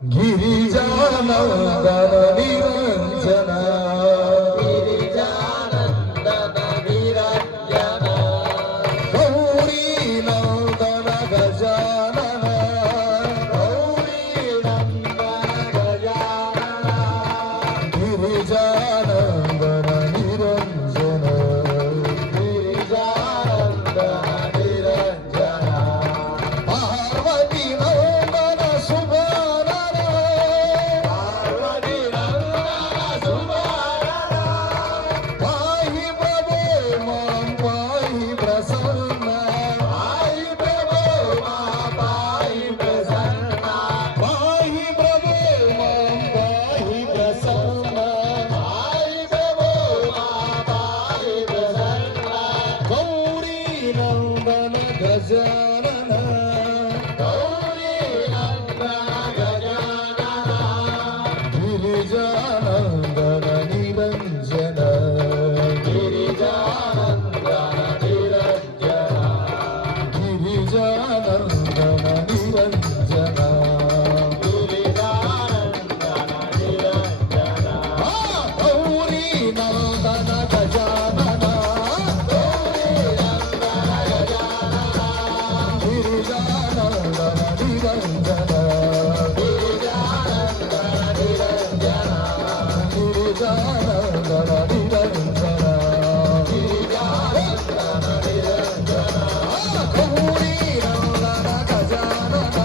ಗಿರಿಜಾನಂದನ ನಿರಂಜನ ಗಿರಿಜಾನಂದನ ನಿರಂಜನ ಗೌರಿ ನಂದನ ಗಜಾನನ ಗೌರಿ ನಂದನ ಗಜಾನನ ಗಿರಿಜಾನಂದನ ನಿರಂಜನ ಗಿರಿಜಾನಂದನ ನಿರಂಜನ ಪಾರ್ವತಿ ನಂದನ ಸುಬಾನನ ಪಾರ್ವತಿ ನಂದನ ಸುಬಾನನ ಪಾಹಿ ಪ್ರಭೋ ಮಾಂ ಪಾಹಿ ಪ್ರಸನ್ನ ಪಾಹಿ ಪ್ರಭೋ ಮಾ ಪಾಹಿ ಪ್ರಸನ್ನ ಪಾಹಿ ಪ್ರಭೋ ಮಾಂ ಪಾಹಿ ಪ್ರಸನ್ನ ಪಾಹಿ ಪ್ರಭೋ ಮಾ ಪಾಹಿ ಪ್ರಸನ್ನ ಗೌರಿ ನಂದನ ಗಜಾನನ ಗೌರಿ ನಂದನ ಗಜಾನನ ಗಿರಿಜಾನಂದನ ನಿರಂಜನ ಗಿರಿಜಾನಂದನ ನಿರಂಜನ ಗಿರಿಜಾನಂದನ ನಿರಂಜನ ಗಿರಿಜಾನಂದನ ನಿರಂಜನ ಗೌರಿ ನಂದನ ಗಜಾನನ ಗಿರಿಜಾನಂದನ ನಿರಂಜನ ಗಿರಿಜಾನಂದನ ನಿರಂಜನ ಗೌರಿ ನಂದನ ಗಜಾನನ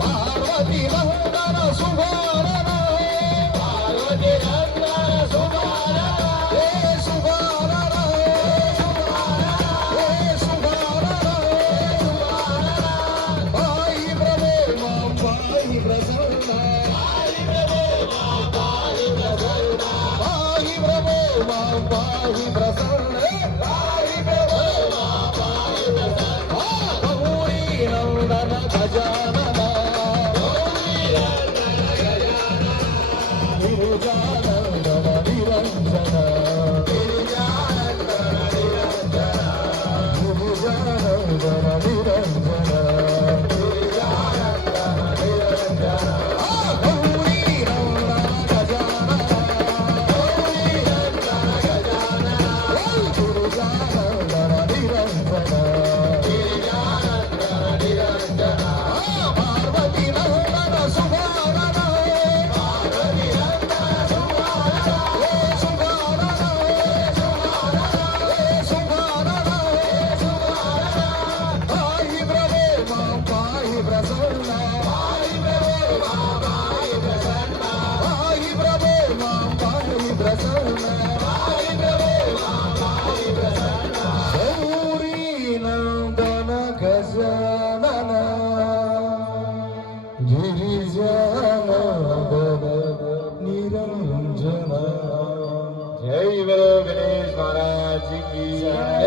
ಪಾರ್ವತಿ ನಂದನ ಸುಬಾನನ ಪಾರ್ವತಿ ನಂದನ ಸುಬಾನನ ಹೇ ಸುಬಾನನ ಹೇ ಸುಬಾನನ ಪಾಹಿ ಪ್ರಭೋ ಮಾಂ ಪಾಹಿ ಪ್ರಸನ್ನ ಪಾಹಿ ಪ್ರಭೋ ಮಾಂ ಪಾಹಿ ಪ್ರಸನ್ನ ಗೌರಿ ನಂದನ ಗಜಾನನ ಗಿರಿಜಾನಂದನ ನಿರಂಜನ ಗಿರಿಜಾನಂದನ ನಿರಂಜನ ಗೌರಿ ನಂದನ ಗಜಾನನ ಗಿರಿಜಾನಂದನ ನಿರಂಜನ ಪಾರ್ವತಿ ನಂದನ ಸುಬಾನನ ಹೇ ಸುಬಾನನ ಹೇ ಸುಬಾನನ ಪಾಹಿ ಪ್ರಭೋ ಮಾಂ ಪಾಹಿ ಪ್ರಸನ್ನ ಪಾಹಿ ಪ್ರಭೋ ಮಾಂ ಪಾಹಿ ಪ್ರಸನ್ನ ಗೌರಿ ನಂದನ ಗಜಾನನ ಗಿರಿಜಾನಂದನ ನಿರಂಜನ जय बोलो गणेश महाराज की जय।